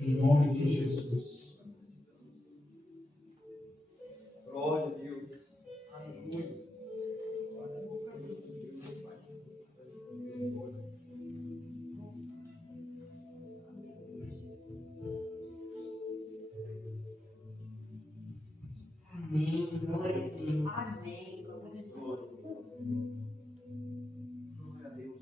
Em nome de Jesus. Glória a Deus. Aleluia. Amém. Glória a Deus. Amém. Glória a Deus. Glória a Deus.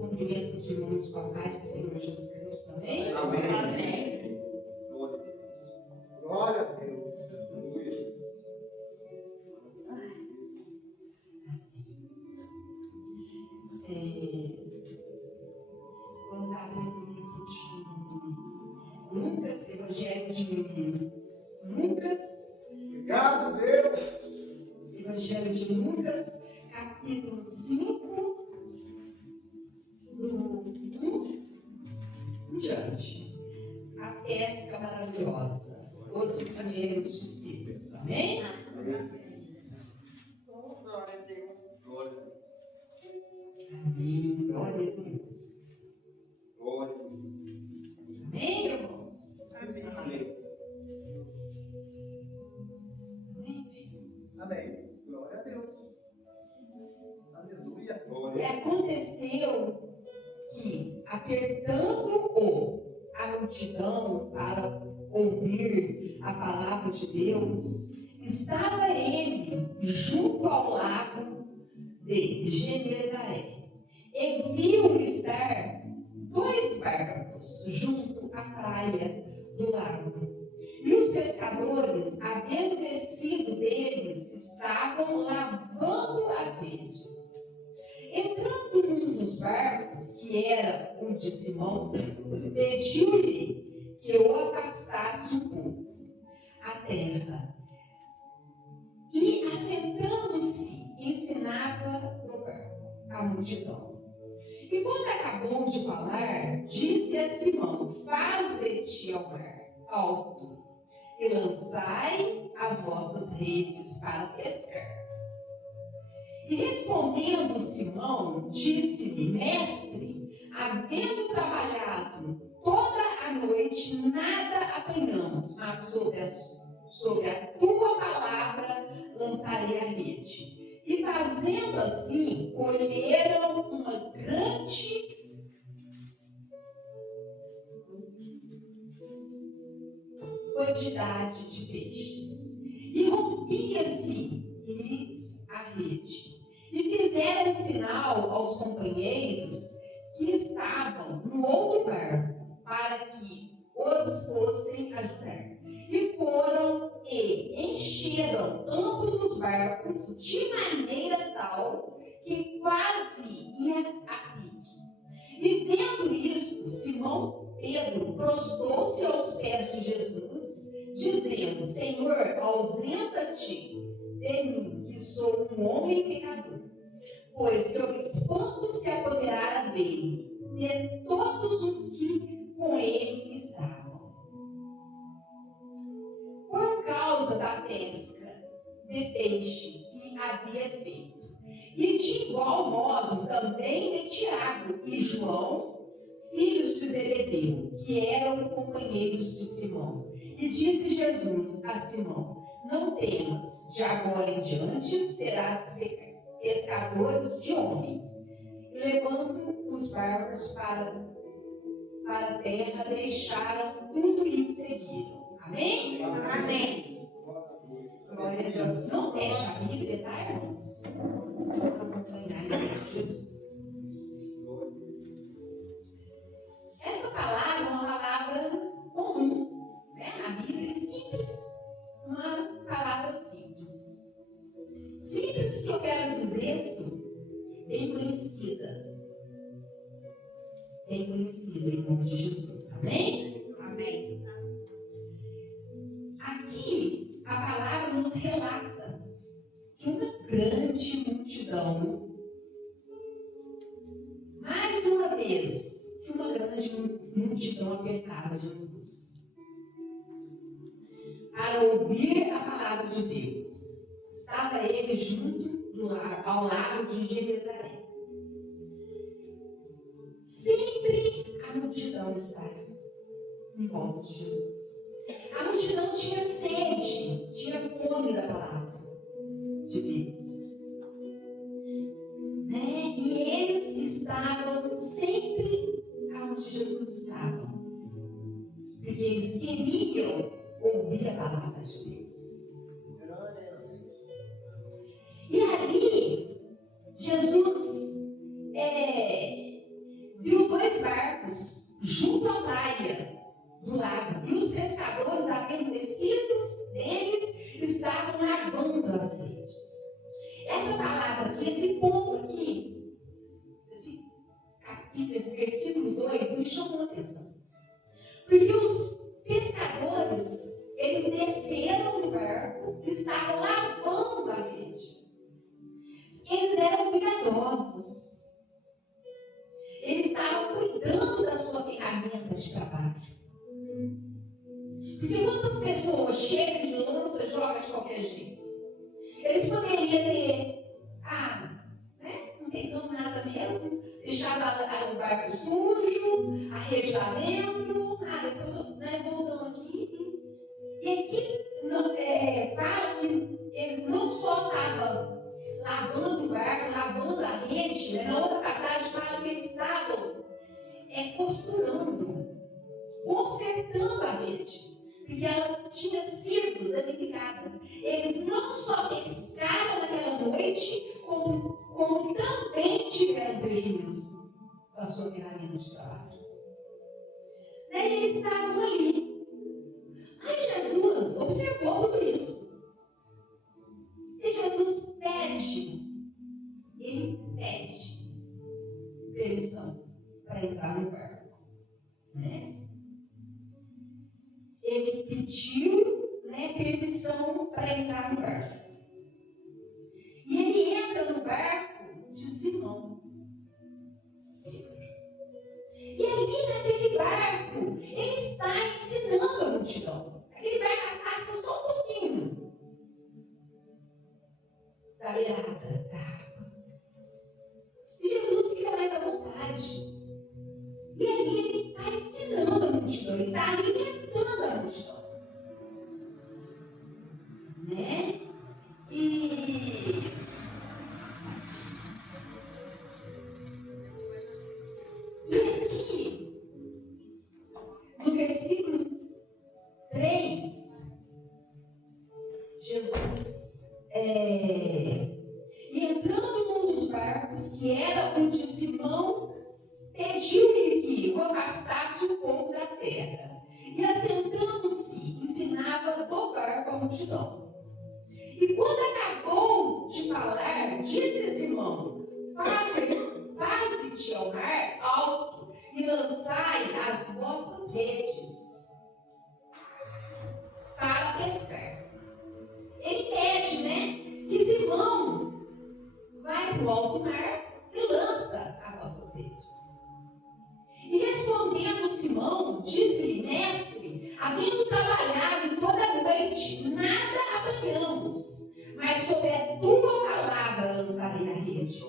Cumprimento os irmãos com a paz do Senhor Jesus Cristo. Amém? Amém. Amém. Glória a Deus. Glória a Deus. Aleluia. Vamos abrir o livro de Lucas, Evangelho de Lucas. Obrigado, Deus. Evangelho de Lucas, capítulo 5, do 1 em diante. A pesca maravilhosa. Os primeiros discípulos. Amém? Glória a Deus. Glória a Deus. Amém. Glória a Deus. Glória a Deus. Amém, irmãos? Amém. Amém. Amém. Amém. Glória a Deus. Aleluia. E Glória a Deus. aconteceu que, apertando-o a multidão para ouvir a palavra de Deus, estava ele junto ao lago de Genezaré. E viu estar 2 barcos junto à praia do lago. E os pescadores, havendo descido deles, estavam lavando as redes. Entrando num dos barcos, que era o de Simão, pediu-lhe que o afastasse um pouco à terra. E, assentando-se, ensinava no barco a multidão. E quando acabou de falar, disse a Simão: faze-te ao mar alto e lançai as vossas redes para pescar. E respondendo Simão, disse-lhe: mestre, havendo trabalhado toda a noite, nada apanhamos, mas sobre a tua palavra lançarei a rede. E fazendo assim, colheram uma grande quantidade de peixes. E rompia-se-lhes a rede. E fizeram sinal aos companheiros que estavam no outro barco, para que os fossem ajudar. E foram e encheram ambos os barcos de maneira tal que quase ia a pique. E vendo isto, Simão Pedro prostrou-se aos pés de Jesus, dizendo: Senhor, ausenta-te de mim, que sou um homem pecador. Pois que o espanto se apoderara dele, de todos os que com ele estavam, por causa da pesca de peixe que havia feito. E de igual modo também de Tiago e João, filhos de Zebedeu, que eram companheiros de Simão. E disse Jesus a Simão: não temas, de agora em diante serás pescadores de homens. E levando os barcos para a terra, deixaram tudo e o seguiram. Amém? Amém. Glória a Deus. Não feche a Bíblia, tá, irmãos? Vamos acompanhar em nome de Jesus. Essa palavra é uma palavra comum, né? Na Bíblia é simples, uma palavra simples. Simples que eu quero dizer, sim, bem conhecida. Bem conhecida em nome de Jesus. Amém? Amém. Aqui, a palavra nos relata que uma grande multidão, mais uma vez, que uma grande multidão apertava Jesus para ouvir a palavra de Deus. Estava ele junto ao lago de Genezaré. multidão está em volta de Jesus. A multidão tinha sede, tinha fome da palavra de Deus. Né? E eles estavam sempre onde Jesus estava. Porque eles queriam ouvir a palavra de Deus. E ali, Jesus viu 2 barcos junto à praia do lago. E os pescadores, havendo descido deles, estavam lavando as redes. Essa palavra aqui, esse ponto aqui, esse capítulo, esse versículo 2, me chamou a atenção. Porque os pescadores, eles desceram do barco e estavam lavando a rede. Eles eram cuidadosos. Eles estavam cuidando da sua ferramenta de trabalho. Porque quantas pessoas chegam de lança e jogam de qualquer jeito? Eles poderiam ter, não pegamos nada mesmo, deixava o barco sujo, a rede lá dentro, depois nós voltamos aqui. E aqui fala que eles não só estavam lavando o barco, lavando a rede, na outra passagem fala que eles estavam costurando, consertando a rede, porque ela tinha sido danificada. Eles não só pescaram naquela noite, como também tiveram prejuízo com a sua ferramenta de trabalho. Daí eles estavam ali. Aí Jesus observou tudo isso. E Jesus ele pede permissão para entrar no barco. Né? Ele pediu permissão para entrar no barco. E ele entra no barco de Simão. E ali naquele barco, ele está ensinando a multidão. Aquele barco afasta só um pouquinho da beirada da água. E Jesus fica mais à vontade. E ali ele está ensinando a multidão, ele está alimentando a multidão. Né? E aqui, no versículo 3, Jesus, entrando num dos barcos, que era o de Simão, pediu-lhe que o afastasse um pouco da terra. E assentando-se, ensinava do barco a multidão. E quando acabou de falar, disse a Simão: faze-te ao mar alto e lançai as vossas redes para pescar. Ele pede, que Simão vai para o alto mar e lança as vossas redes. E respondendo Simão, disse-lhe: Mestre, havendo trabalhado toda a noite, nada apanhamos, mas sobre a tua palavra lançarei a rede.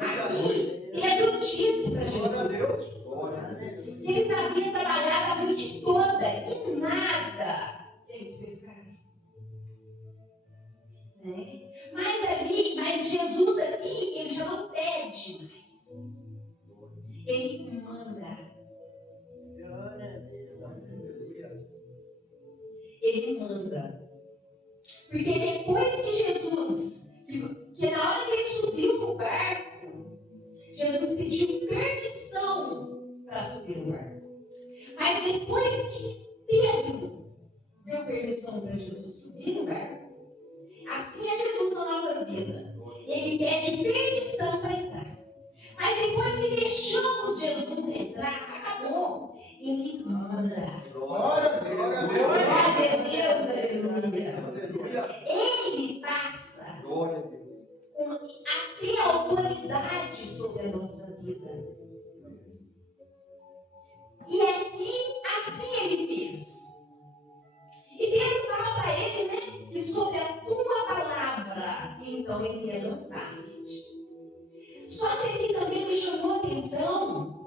Aqui, Pedro disse para Jesus que eles haviam trabalhado a noite toda e nada eles pescaram. Mas Jesus aqui, ele já não pede mais. Ele manda. Ele manda. Porque depois que Jesus, que na hora que ele subiu no barco, Jesus pediu permissão para subir no barco. Mas depois que Pedro deu permissão para Jesus subir no barco, assim é Jesus na nossa vida. Ele pede permissão para entrar. Mas depois que deixamos Jesus entrar, acabou. Ele manda. Glória a Deus. Glória a Deus, aleluia. Ele passa a ter autoridade sobre a nossa vida. E aqui, assim ele fez. E Pedro fala para ele, que sobre a tua palavra, então ele ia lançar a rede. Só que aqui também me chamou a atenção,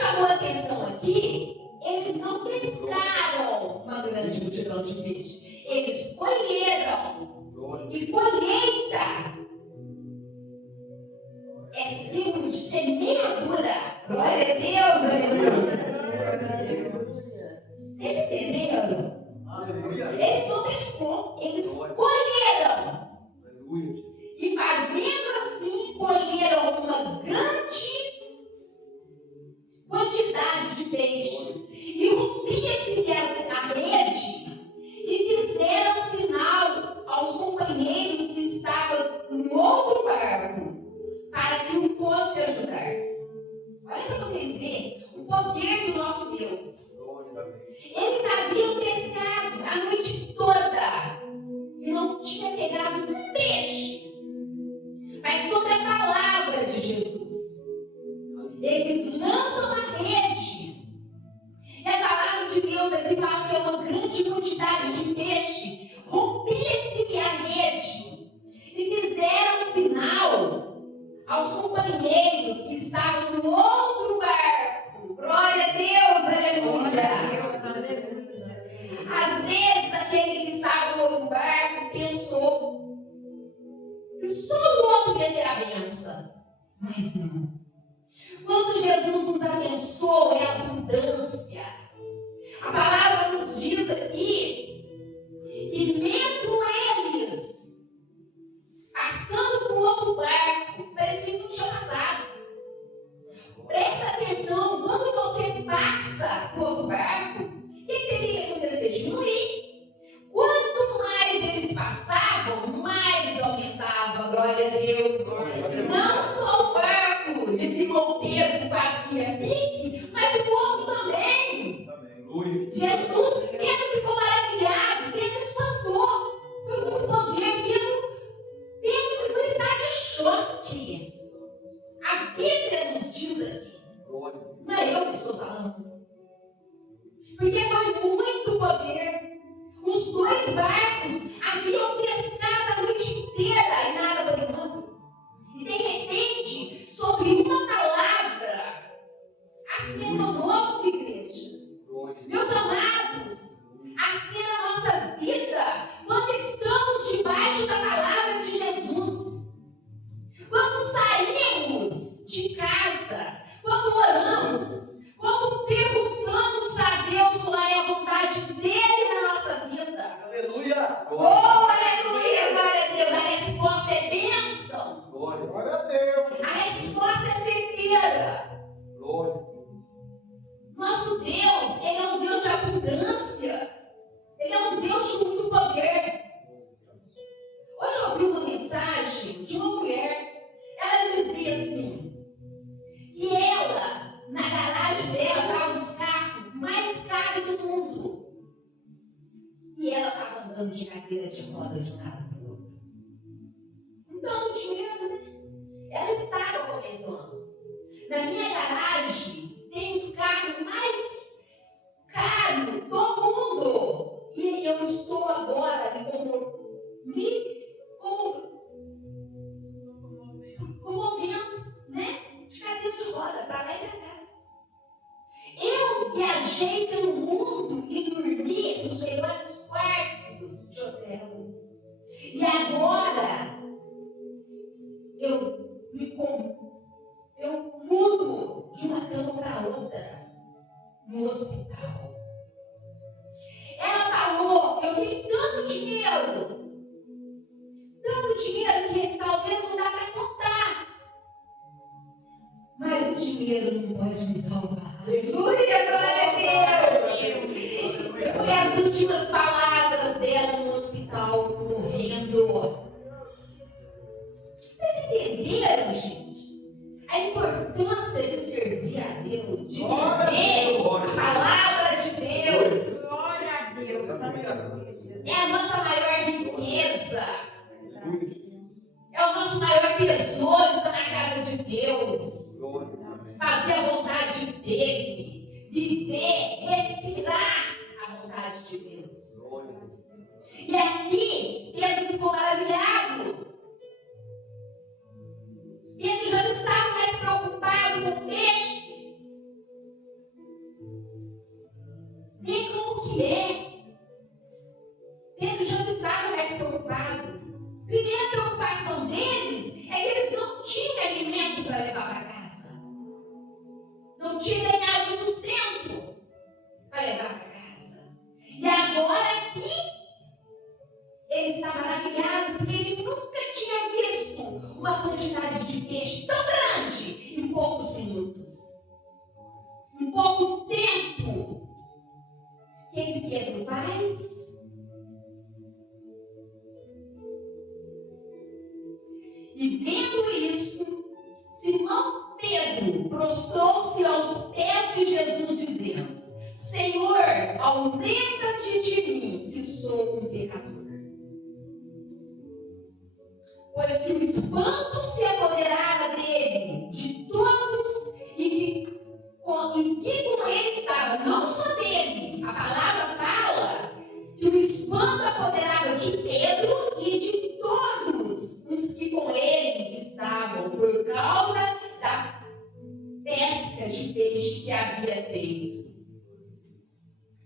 chamou a atenção aqui, eles não pescaram uma grande multidão de peixes. Eles colheram. E colheita é símbolo de semeadura. Glória a Deus, aleluia. Vocês entenderam? Eles não pescou, eles colheram. E fazendo assim, colheram uma grande quantidade de peixes. E rompia-se a rede e fizeram sinal aos companheiros que estavam no outro barco para que o fosse ajudar. Olha para vocês verem o poder do nosso Deus. Eles haviam pescado a noite toda e não tinha pegado um peixe. Mas sobre a palavra de Jesus, eles lançam a rede. E a palavra de Deus aqui fala que é uma grande quantidade de peixe. Rompia-se a rede e fizeram sinal aos companheiros que estavam no outro barco. Glória a Deus, aleluia. Às vezes aquele que estava no outro barco pensou que só o outro ia ter a benção. Mas não. Quando Jesus nos abençoa, é abundância. A palavra nos diz aqui que mesmo eles passando por outro barco, parecia que não tinha passado. Presta atenção, quando você passa por outro barco, o que teria que acontecer? Diminuir. Quanto mais eles passavam, mais aumentava. Glória a Deus. Não só o barco de Simão Pedro quase que ia pique, mas o povo também. Jesus, Pedro ficou maravilhado, Pedro espantou. Foi muito poder. Pedro ficou em estado de choque. A Bíblia nos diz aqui. Não é eu que estou falando. Porque foi muito poder. Os dois barcos haviam pescado a noite inteira e nada banhando. E de repente, sobre uma palavra, assim é conosco, igreja. Meus amados, assim é a nossa vida quando estamos debaixo da palavra de Jesus. Quando saímos de casa, quando oramos, quando perguntamos para Deus qual é a vontade dele na nossa vida. Aleluia! Oh, aleluia, glória a Deus. A resposta é bênção. Glória a Deus! A resposta é certeira. Nosso Deus, ele é um Deus de abundância. Ele é um Deus de muito poder. Hoje eu ouvi uma mensagem de uma mulher. Ela dizia assim, que ela, na garagem dela, estava os carros mais caros do mundo. E ela estava andando de cadeira de roda de um lado para o outro. Então, dinheiro, né? Ela estava comentando. Na minha garagem, tem os carros mais caros do mundo. E eu estou agora me comovendo, né? De cadeira de roda, para lá e para cá. Eu viajei pelo mundo e dormi nos melhores quartos de hotel. E agora eu mudo de uma cama para outra no hospital. Ela falou, eu tenho tanto dinheiro que talvez não dá para contar. Mas o dinheiro não pode me salvar. Aleluia, glória a Deus. Foi as últimas palavras dela no hospital, morrendo. Vocês entenderam, gente? A importância de servir a Deus, de viver a palavra de Deus. Glória a Deus. É a nossa maior riqueza. É o nosso maior tesouro estar na casa de Deus. Fazer a vontade dele. Viver, respirar a vontade de Deus. E aqui, Pedro ficou maravilhado. Pedro já não estava mais preocupado com o peixe. que é? Pedro já não estava mais preocupado. Primeira preocupação deles é que eles não tinham alimento para levar para casa. Não tinham ganhado sustento para levar para casa. E agora aqui, ele está maravilhado, porque ele nunca tinha visto uma quantidade de peixe tão grande em poucos minutos. Em pouco tempo. O que Pedro faz? E vendo isso, Simão Pedro prostrou-se aos pés de Jesus, dizendo: Senhor, ausenta-te de mim, que sou um pecador. Pois que o espanto se apoderara dele, de todos, e que com ele estava, não só dele. A palavra fala que o espanto apoderava de Pedro e de todos os que com ele estavam, por causa da pesca de peixe que havia feito.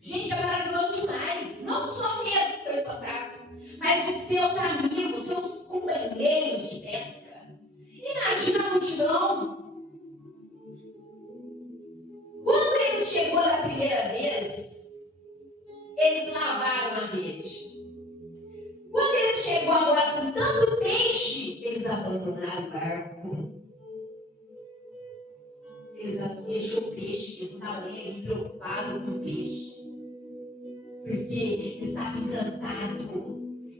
Gente, é maravilhoso demais. Não só Pedro foi espantado, mas os seus amigos, seus companheiros de pesca. Imagina a multidão. Quando eles chegou da primeira vez, eles lavaram a rede. Quando eles chegou agora com tanto peixe, eles abandonaram o barco. Eles deixou o peixe, eles não estavam nem aí preocupados com o peixe. Porque eles estavam encantados.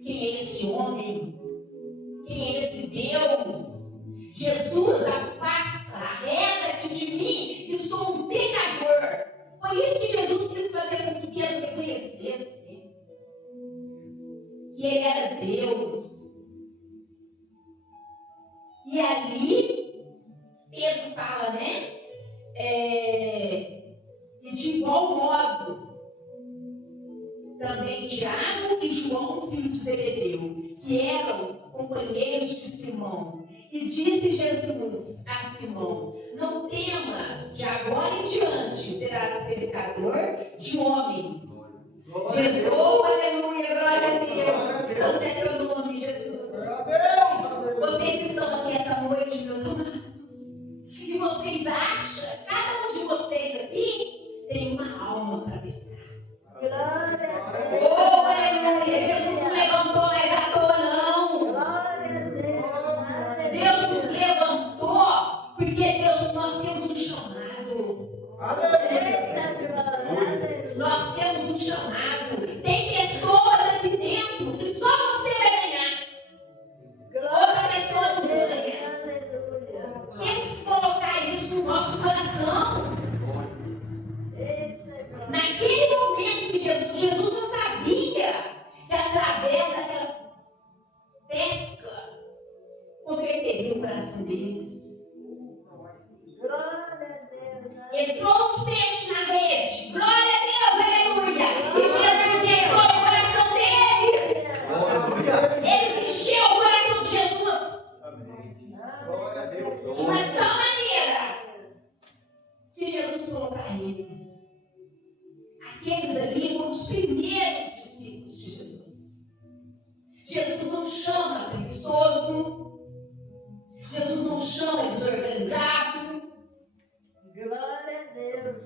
Quem é esse homem? Quem é esse Deus? Jesus, afasta, arreda-te de mim, que sou um pecador. Foi isso que Jesus quis fazer com que Pedro reconhecesse. Que ele era Deus. E ali, Pedro fala, né? E de igual modo, também Tiago e João, filho de Zebedeu, que eram companheiros de Simão. E disse Jesus a Simão: não temas, de agora em diante serás pescador de homens. Jesus, aleluia, glória a Deus. Santo é teu nome, Jesus. Vocês estão aqui essa noite, meus amados, e vocês acham, cada um de vocês aqui tem uma alma para pescar. Oh, aleluia. Jesus não levantou mais à toa, não. Deus nos levantou porque nós temos um chamado. Nós temos um chamado. Tem pessoas aqui dentro que só você vai ganhar. Outra pessoa não vai ganhar. Temos que colocar isso no nosso coração. Naquele momento que Jesus já sabia que através daquela pesca converteria o coração deles. Ele trouxe os peixes na rede. Glória a Deus, aleluia. E Jesus entrou no coração deles. Eles encheu o coração de Jesus. De uma tal maneira que Jesus falou para eles. Aqueles ali foram os primeiros discípulos de Jesus. Jesus não chama preguiçoso. Jesus não chama desorganizado.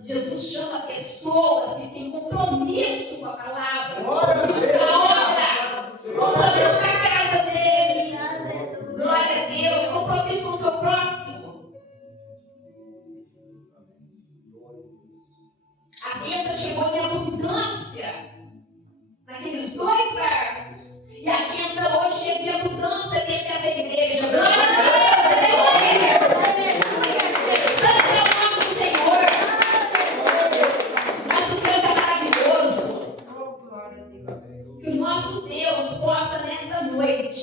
Jesus chama pessoas que têm compromisso com a palavra, compromisso com a obra, compromisso com a casa dele. Glória a Deus, compromisso com o seu próximo. A bênção chegou em abundância naqueles dois barcos. E a bênção hoje chega em abundância dentro dessa igreja. Glória a Deus, aleluia. Santo é o nome do Senhor. Nosso Deus é maravilhoso. Que o nosso Deus possa nesta noite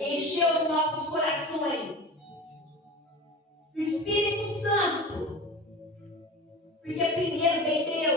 encher os nossos corações. O Espírito Santo. Porque primeiro vem Deus.